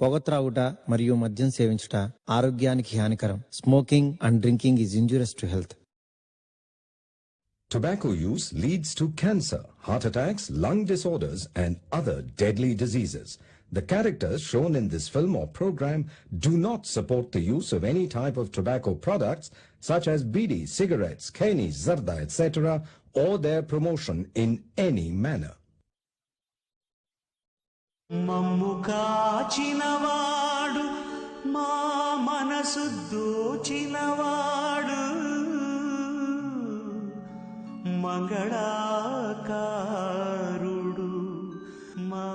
పొగ త్రాగుట మరియు మద్యం సేవించుట ఆరోగ్యానికి హానికరం. Smoking and drinking is injurious to health. Tobacco use leads to cancer, heart attacks, lung disorders, and other deadly diseases. The characters shown in this film or program do not support the use of any type of tobacco products such as bidi, cigarettes, keni, zarda, etc., or their promotion in any manner. మమ్ము కాచినవాడు మా మనసు దోచినవాడు మంగళాకారుడు మా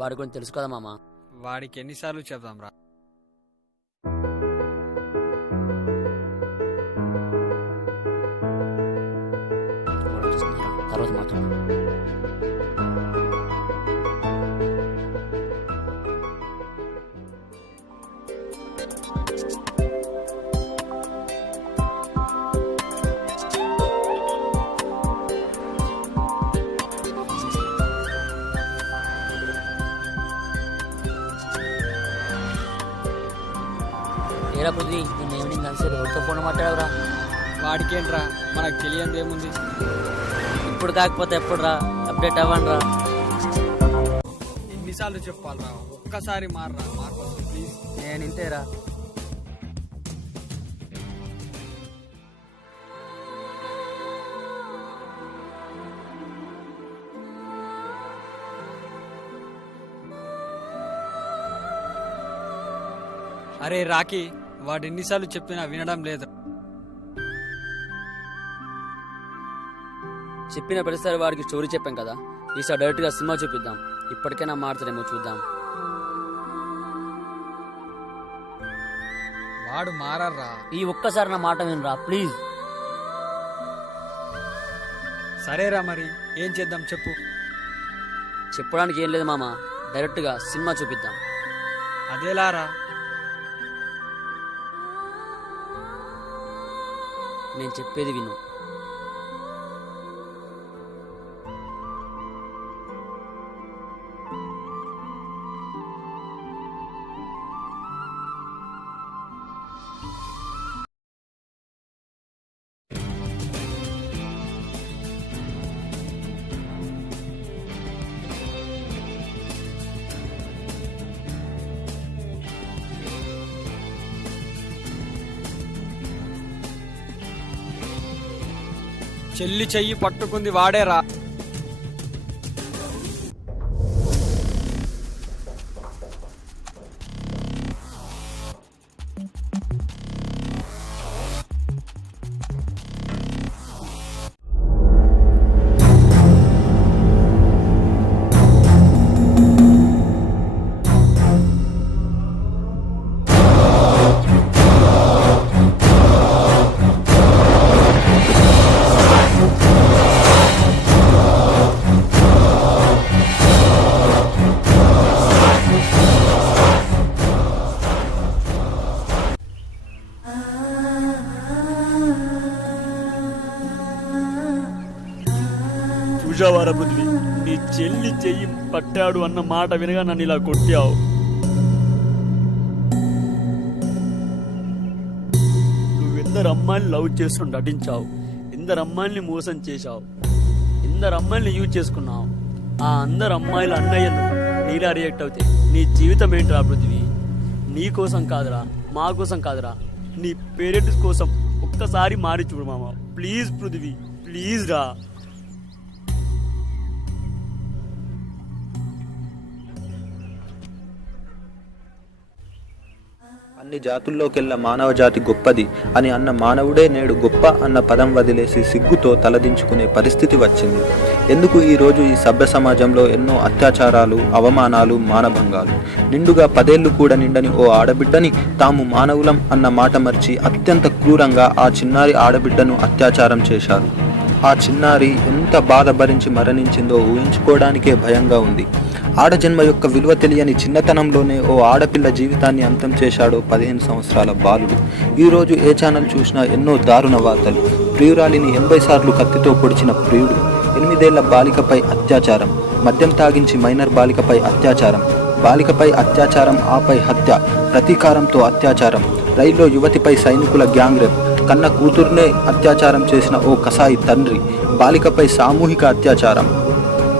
వాడి గురించి తెలుసు కదా మామ. వాడికి ఎన్నిసార్లు చెప్దాం రా. తర్వాత మాత్రం ఏరా పృథ్వీ, నేను ఈవినింగ్ కలిసి ఎవరితో ఫోన్ మాట్లాడవురా? వాడికేంట్రా, మనకు తెలియంది ఏముంది. ఇప్పుడు కాకపోతే ఎప్పుడు రా, అప్డేట్ అవ్వండి రా. ఎన్నిసార్లు చెప్పాలరా, ఒక్కసారి మారరా, మార్పు ప్లీజ్. నేను ఇంతేరా. అరే రాకీ, వాడు ఎన్నిసార్లు చెప్పినా వినడం లేదు. చెప్పిన ప్రతిసారి వాడికి స్టోరీ చెప్పాం కదా, ఈసారి డైరెక్ట్ గా సినిమా చూపిద్దాం. ఇప్పటికైనా మారుతాడేమో చూద్దాం. వాడు మారరా. ఈ ఒక్కసారి నా మాట వినరా ప్లీజ్. సరేరా, మరి ఏం చేద్దాం చెప్పు. చెప్పడానికి ఏం లేదు మామ, డైరెక్ట్ గా సినిమా చూపిద్దాం. అదేలారా? నేను చెప్పేది విను. చెల్లి చెయ్యి పట్టుకుంది వాడేరా. చూసావారా పృథ్వీ, నీ చెల్లి చెయ్యి పట్టాడు అన్న మాట వినగా నన్ను ఇలా కొట్టావు. నువ్వెందరు అమ్మాయిని లవ్ చేస్తూ నటించావు, ఎందరు అమ్మాయిల్ని మోసం చేశావు, ఎందరు అమ్మాయిల్ని యూజ్ చేసుకున్నావు. ఆ అందరు అమ్మాయిల అన్నయ్యలు నీలా రియాక్ట్ అవుతే నీ జీవితం ఏంట్రా పృథ్వీ? నీ కోసం కాదురా, మా కోసం కాదురా, నీ పేరెంట్స్ కోసం ఒక్కసారి మారి చూడు మామ. ప్లీజ్ పృథ్వీ, ప్లీజ్ రా. అన్ని జాతుల్లోకెల్లా మానవ జాతి గొప్పది అని అన్న మానవుడే నేడు గొప్ప అన్న పదం వదిలేసి సిగ్గుతో తలదించుకునే పరిస్థితి వచ్చింది. ఎందుకు ఈరోజు ఈ సభ్య సమాజంలో ఎన్నో అత్యాచారాలు, అవమానాలు, మానభంగాలు? నిండుగా 10 ఏళ్లు కూడా నిండని ఓ ఆడబిడ్డని తాము మానవులం అన్న మాట మర్చి అత్యంత క్రూరంగా ఆ చిన్నారి ఆడబిడ్డను అత్యాచారం చేశారు. ఆ చిన్నారి ఎంత బాధ భరించి మరణించిందో ఊహించుకోవడానికే భయంగా ఉంది. ఆడజన్మ యొక్క విలువ తెలియని చిన్నతనంలోనే ఓ ఆడపిల్ల జీవితాన్ని అంతం చేశాడో 15 సంవత్సరాల బాలుడు. ఈరోజు ఏ ఛానల్ చూసినా ఎన్నో దారుణ వార్తలు. ప్రియురాలిని 80 సార్లు కత్తితో పొడిచిన ప్రియుడు, 8 ఏళ్ల బాలికపై అత్యాచారం, మద్యం తాగించి మైనర్ బాలికపై అత్యాచారం, బాలికపై అత్యాచారం ఆపై హత్య, ప్రతీకారంతో అత్యాచారం, రైల్లో యువతిపై సైనికుల గ్యాంగ్ రేప్, కన్న కూతుర్నే అత్యాచారం చేసిన ఓ కసాయి తండ్రి, బాలికపై సామూహిక అత్యాచారం.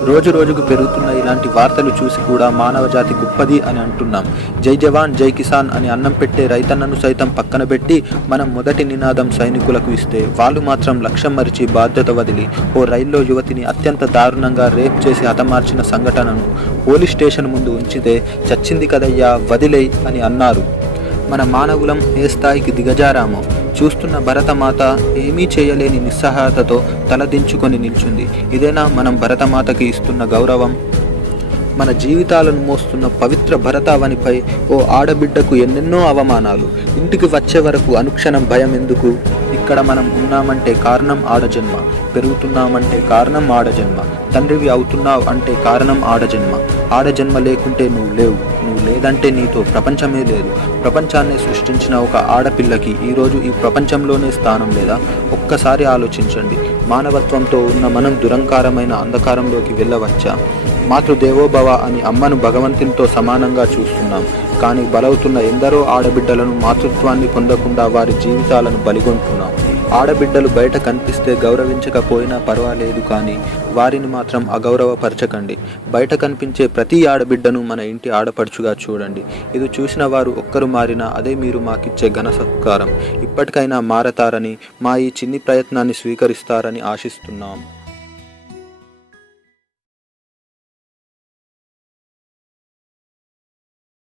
రోజు రోజుకు పెరుగుతున్న ఇలాంటి వార్తలు చూసి కూడా మానవ జాతి గొప్పది అని అంటున్నాం. జై జవాన్ జై కిసాన్ అని అన్నం పెట్టే రైతన్నను సైతం పక్కన పెట్టి మనం మొదటి నినాదం సైనికులకు ఇస్తే వాళ్ళు మాత్రం లక్ష్యం మరిచి బాధ్యత వదిలి ఓ రైల్లో యువతిని అత్యంత దారుణంగా రేప్ చేసి హతమార్చిన సంఘటనను పోలీస్ స్టేషన్ ముందు ఉంచితే చచ్చింది కదయ్యా వదిలేయ్ అని అన్నారు. మన మానవులం ఏ స్థాయికి దిగజారామో చూస్తున్న భరతమాత ఏమీ చేయలేని నిస్సహాయతతో తలదించుకొని నిల్చుంది. ఇదేనా మనం భరతమాతకి ఇస్తున్న గౌరవం? మన జీవితాలను మోస్తున్న పవిత్ర భరతావనిపై ఓ ఆడబిడ్డకు ఎన్నెన్నో అవమానాలు. ఇంటికి వచ్చే వరకు అనుక్షణం భయం ఎందుకు? ఇక్కడ మనం ఉన్నామంటే కారణం ఆడజన్మ, పెరుగుతున్నామంటే కారణం ఆడజన్మ, తండ్రివి అవుతున్నావు అంటే కారణం ఆడజన్మ. ఆడజన్మ లేకుంటే నువ్వు లేవు, నువ్వు లేదంటే నీతో ప్రపంచమే లేదు. ప్రపంచాన్ని సృష్టించిన ఒక ఆడపిల్లకి ఈరోజు ఈ ప్రపంచంలోనే స్థానం లేదా? ఒక్కసారి ఆలోచించండి. మానవత్వంతో ఉన్న మనం దురంకారమైన అంధకారంలోకి వెళ్ళవచ్చా? మాతృదేవోభవ అని అమ్మను భగవంతునితో సమానంగా చూస్తున్నాం. కానీ బలవుతున్న ఎందరో ఆడబిడ్డలను మాతృత్వాన్ని పొందకుండా వారి జీవితాలను బలిగొంటున్నాం. ఆడబిడ్డలు బయట కనిపిస్తే గౌరవించకపోయినా పర్వాలేదు, కానీ వారిని మాత్రం అగౌరవపరచకండి. బయట కనిపించే ప్రతి ఆడబిడ్డను మన ఇంటి ఆడపడుచుగా చూడండి. ఇది చూసిన వారు ఒక్కరు మారినా అదే మీరు మాకిచ్చే ఘన సత్కారం. ఇప్పటికైనా మారతారని, మా ఈ చిన్ని ప్రయత్నాన్ని స్వీకరిస్తారని ఆశిస్తున్నాం.